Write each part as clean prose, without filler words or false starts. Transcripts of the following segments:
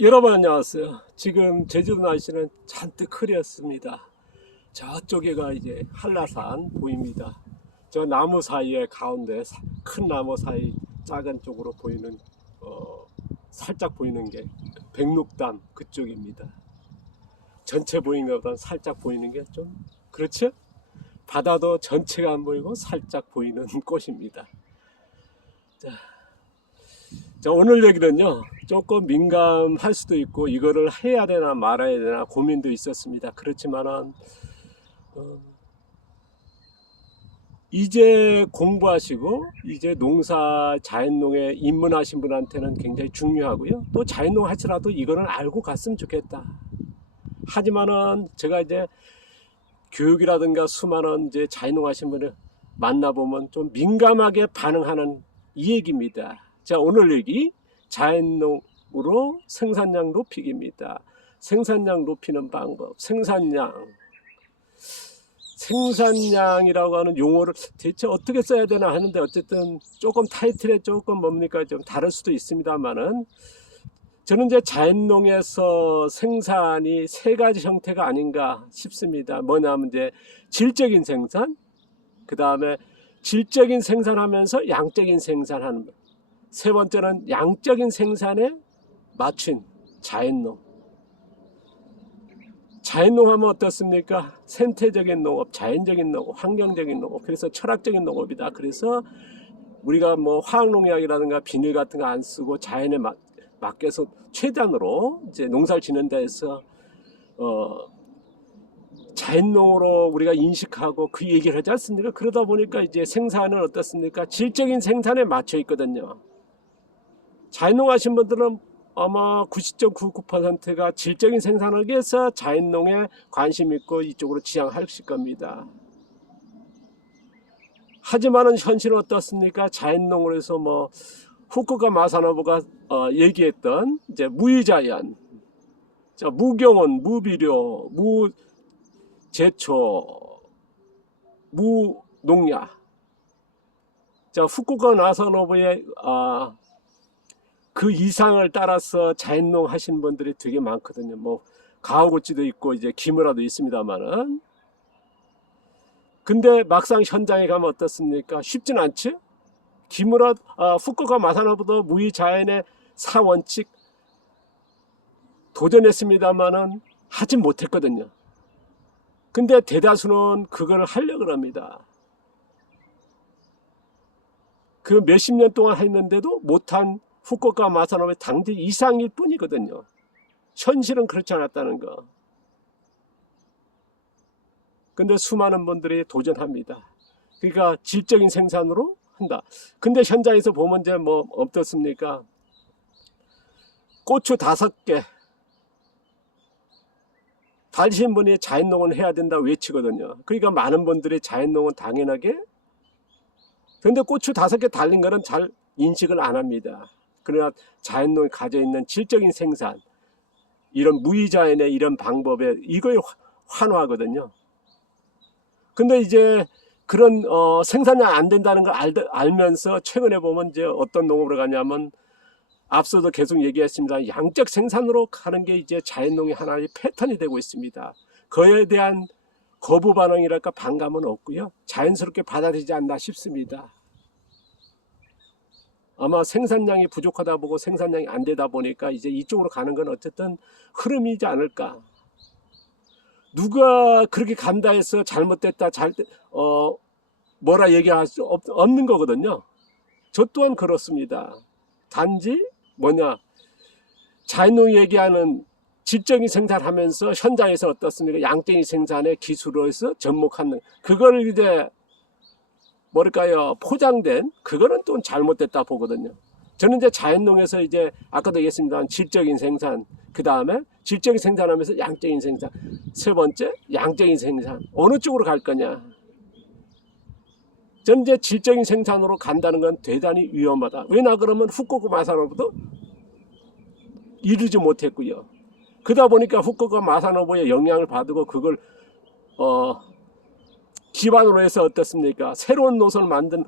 여러분 안녕하세요. 지금 제주도 날씨는 잔뜩 흐렸습니다. 저쪽에가 이제 한라산 보입니다. 저 나무 사이에 가운데 큰 나무 사이 작은 쪽으로 보이는 살짝 보이는 게 백록담 그쪽입니다. 전체 보이는 것보다 살짝 보이는 게 좀 그렇죠? 바다도 전체가 안 보이고 살짝 보이는 곳입니다. 자, 오늘 얘기는요, 조금 민감할 수도 있고, 이거를 해야 되나 말아야 되나 고민도 있었습니다. 그렇지만은, 이제 공부하시고, 이제 농사, 자연농에 입문하신 분한테는 굉장히 중요하고요. 또 자연농 하시라도 이거는 알고 갔으면 좋겠다. 하지만은, 제가 이제 교육이라든가 수많은 이제 자연농 하신 분을 만나보면 좀 민감하게 반응하는 이 얘기입니다. 자, 오늘 얘기 자연농으로 생산량 높이기입니다. 생산량 높이는 방법. 생산량이라고 하는 용어를 대체 어떻게 써야 되나 하는데 어쨌든 조금 타이틀에 조금 뭡니까 좀 다를 수도 있습니다만은 저는 이제 자연농에서 생산이 세 가지 형태가 아닌가 싶습니다. 뭐냐면 이제 질적인 생산, 그 다음에 질적인 생산하면서 양적인 생산하는 것. 세 번째는 양적인 생산에 맞춘 자연농. 자연농 하면 어떻습니까? 생태적인 농업, 자연적인 농업, 환경적인 농업, 그래서 철학적인 농업이다. 그래서 우리가 뭐 화학농약이라든가 비닐 같은 거 안 쓰고 자연에 맡겨서 최단으로 이제 농사를 짓는 데에서 자연농으로 우리가 인식하고 그 얘기를 하지 않습니까? 그러다 보니까 이제 생산은 어떻습니까? 질적인 생산에 맞춰 있거든요. 자연농 하신 분들은 아마 90.99%가 질적인 생산을 하기 위해서 자연농에 관심 있고 이쪽으로 지향하실 겁니다. 하지만은 현실은 어떻습니까? 자연농으로 해서 뭐 후쿠오카 마사노부가 얘기했던 이제 무의자연, 자, 무경원, 무비료, 무제초, 무농약. 자, 후쿠오카 마사노부의 그 이상을 따라서 자연농 하시는 분들이 되게 많거든요. 뭐 가오고치도 있고 이제 기무라도 있습니다만은. 근데 막상 현장에 가면 어떻습니까? 쉽진 않지? 기무라 후쿠오카 마사노부도 무의자연의 4원칙 도전했습니다만은 하진 못했거든요. 근데 대다수는 그걸 하려고 합니다. 그 몇십 년 동안 했는데도 못한 후쿠오카 마사노부의 당대 이상일 뿐이거든요. 현실은 그렇지 않았다는 거. 근데 수많은 분들이 도전합니다. 그러니까 질적인 생산으로 한다. 근데 현장에서 보면 이제 뭐 어떻습니까? 고추 5개 달신 분이 자연농은 해야 된다 외치거든요. 그러니까 많은 분들이 자연농은 당연하게, 근데 고추 5개 달린 거는 잘 인식을 안 합니다. 그러나 자연농이 가져 있는 질적인 생산, 이런 무의자연의 이런 방법에 이거에 환호하거든요. 근데 이제 그런 생산량 안 된다는 걸 알면서 최근에 보면 이제 어떤 농업으로 가냐면 앞서도 계속 얘기했습니다. 양적 생산으로 가는 게 이제 자연농의 하나의 패턴이 되고 있습니다. 그에 대한 거부 반응이랄까 반감은 없고요. 자연스럽게 받아들이지 않나 싶습니다. 아마 생산량이 부족하다 보고 생산량이 안 되다 보니까 이제 이쪽으로 가는 건 어쨌든 흐름이지 않을까. 누가 그렇게 간다 해서 잘못됐다, 뭐라 얘기할 수 없는 거거든요. 저 또한 그렇습니다. 단지 뭐냐, 자연농 얘기하는 질적인 생산하면서 현장에서 어떻습니까? 양적인 생산의 기술로 해서 접목하는 그걸 이제 뭐랄까요, 포장된 그거는 또 잘못됐다 보거든요. 저는 이제 자연농에서 이제 아까도 얘기했습니다만 질적인 생산, 그 다음에 질적인 생산하면서 양적인 생산, 세 번째 양적인 생산, 어느 쪽으로 갈 거냐. 저는 이제 질적인 생산으로 간다는 건 대단히 위험하다. 왜냐 그러면 후쿠오카 마사노부도 이루지 못했고요. 그러다 보니까 후쿠오카 마사노부의 영향을 받고 그걸 기반으로 해서 어떻습니까? 새로운 노선을 만든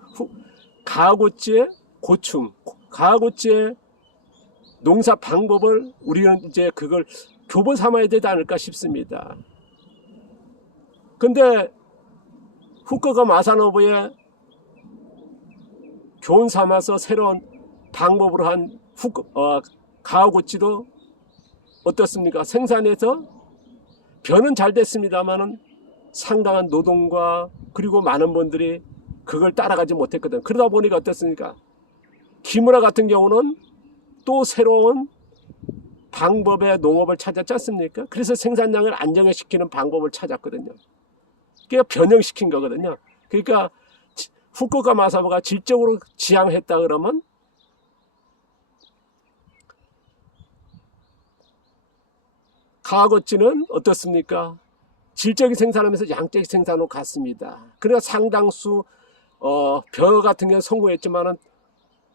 가구찌의 고충, 가구찌의 농사 방법을 우리는 이제 그걸 교본 삼아야 되지 않을까 싶습니다. 근데 후쿠오카 마사노부의 교훈 삼아서 새로운 방법으로 한 가와구치도 어떻습니까? 생산해서 변은 잘 됐습니다만은 상당한 노동과 그리고 많은 분들이 그걸 따라가지 못했거든. 그러다 보니까 어떻습니까? 기무라 같은 경우는 또 새로운 방법의 농업을 찾았지 않습니까? 그래서 생산량을 안정화시키는 방법을 찾았거든요. 그게 변형시킨 거거든요. 그러니까 후쿠오카 마사부가 질적으로 지향했다 그러면 가와구치는 어떻습니까? 질적인 생산하면서 양적인 생산으로 갔습니다. 그래서 상당수 벼 같은 경우는 성공했지만은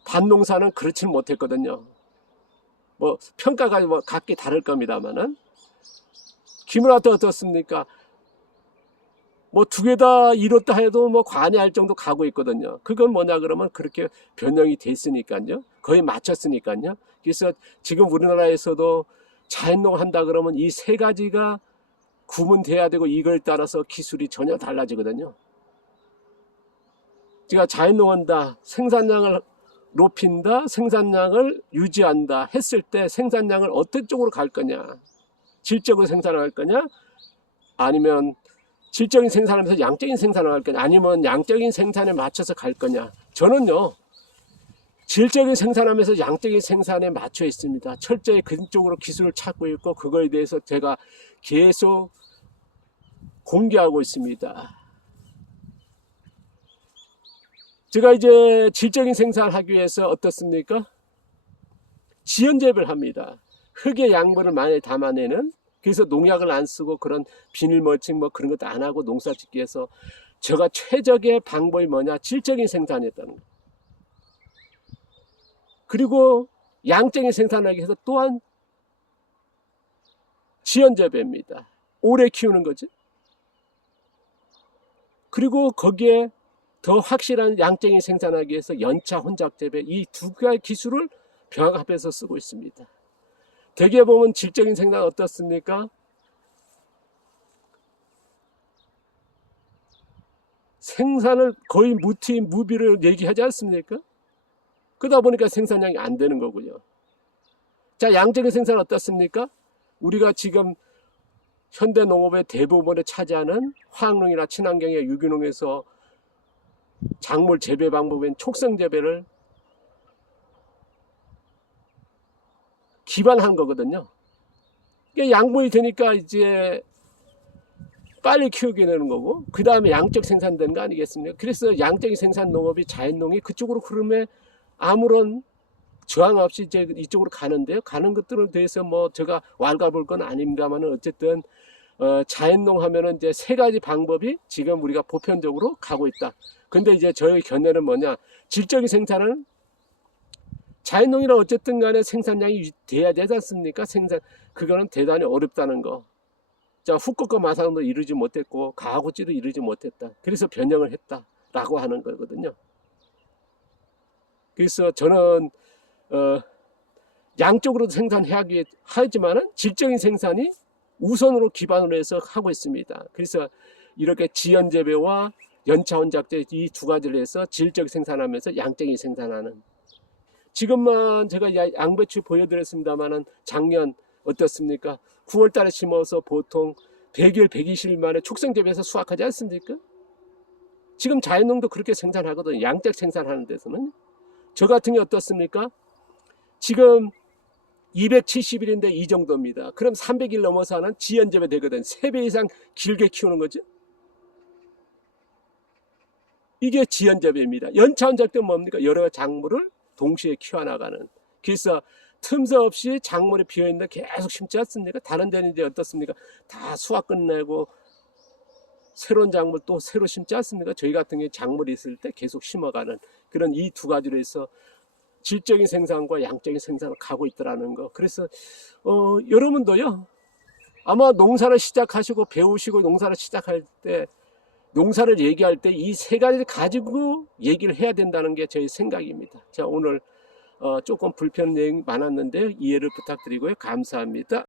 밭농사는 그렇지는 못했거든요. 뭐 평가가 뭐 각기 다를 겁니다만은 기무라도 어떻습니까? 뭐 두 개 다 이뤘다 해도 뭐 관여할 정도 가고 있거든요. 그건 뭐냐 그러면 그렇게 변형이 됐으니까요. 거의 맞췄으니까요. 그래서 지금 우리나라에서도 자연농 한다 그러면 이 세 가지가 구분돼야 되고 이걸 따라서 기술이 전혀 달라지거든요. 제가 자연농한다, 생산량을 높인다, 생산량을 유지한다 했을 때 생산량을 어떤 쪽으로 갈 거냐? 질적으로 생산을 할 거냐? 아니면 질적인 생산을 하면서 양적인 생산을 할 거냐? 아니면 양적인 생산에 맞춰서 갈 거냐? 저는요, 질적인 생산하면서 양적인 생산에 맞춰 있습니다. 철저히 그쪽으로 기술을 찾고 있고 그거에 대해서 제가 계속 공개하고 있습니다. 제가 이제 질적인 생산을 하기 위해서 어떻습니까? 지연재배를 합니다. 흙의 양분을 많이 담아내는, 그래서 농약을 안 쓰고 그런 비닐 멀칭 뭐 그런 것도 안 하고 농사 짓기 위해서 제가 최적의 방법이 뭐냐? 질적인 생산이었다는 거예요. 그리고 양적인 생산하기 위해서 또한 지연재배입니다. 오래 키우는 거죠. 그리고 거기에 더 확실한 양적인 생산하기 위해서 연차 혼작 재배, 이 두 가지 기술을 병합해서 쓰고 있습니다. 대개 보면 질적인 생산 어떻습니까? 생산을 거의 무비를 얘기하지 않습니까? 그러다 보니까 생산량이 안 되는 거고요. 자, 양적인 생산 어떻습니까? 우리가 지금 현대 농업의 대부분을 차지하는 화학농이나 친환경의 유기농에서 작물 재배 방법인 촉성 재배를 기반한 거거든요. 이게 양분이 되니까 이제 빨리 키우게 되는 거고, 그 다음에 양적 생산되는 거 아니겠습니까? 그래서 양적인 생산 농업이 자연농이 그쪽으로 흐름에 아무런 저항 없이 이제 이쪽으로 가는데요. 가는 것들에 대해서 뭐 제가 왈가볼 건 아닙니다만은 어쨌든 자연농 하면은 이제 세 가지 방법이 지금 우리가 보편적으로 가고 있다. 근데 이제 저희 견해는 뭐냐? 질적인 생산은 자연농이라 어쨌든 간에 생산량이 돼야 되지 않습니까? 그거는 대단히 어렵다는 거. 자, 후쿠오카 마사노도 이루지 못했고 가와구치도 이루지 못했다. 그래서 변형을 했다라고 하는 거거든요. 그래서 저는 양쪽으로 생산하지만은 질적인 생산이 우선으로 기반으로 해서 하고 있습니다. 그래서 이렇게 지연재배와 연차혼작재 이 두 가지를 해서 질적 생산하면서 양적인 생산하는. 지금만 제가 양배추 보여드렸습니다만은 작년 어떻습니까? 9월 달에 심어서 보통 100일, 120일 만에 촉성재배해서 수확하지 않습니까? 지금 자연농도 그렇게 생산하거든요. 양적 생산하는 데서는. 저 같은 게 어떻습니까? 지금 270일인데 이 정도입니다. 그럼 300일 넘어서 하는 지연재배 되거든. 3배 이상 길게 키우는 거죠. 이게 지연재배입니다. 연차혼작도 뭡니까? 여러 작물을 동시에 키워나가는. 그래서 틈새 없이 작물이 비어있는데 계속 심지 않습니까? 다른 데는 이제 어떻습니까? 다 수확 끝내고 새로운 작물 또 새로 심지 않습니까? 저희 같은 경우에 작물이 있을 때 계속 심어가는 그런 이 두 가지로 해서 질적인 생산과 양적인 생산을 가고 있더라는 거. 그래서 여러분도요, 아마 농사를 시작하시고 배우시고 농사를 시작할 때 농사를 얘기할 때 이 세 가지를 가지고 얘기를 해야 된다는 게 저희 생각입니다. 자, 오늘 조금 불편한 내용이 많았는데 이해를 부탁드리고요. 감사합니다.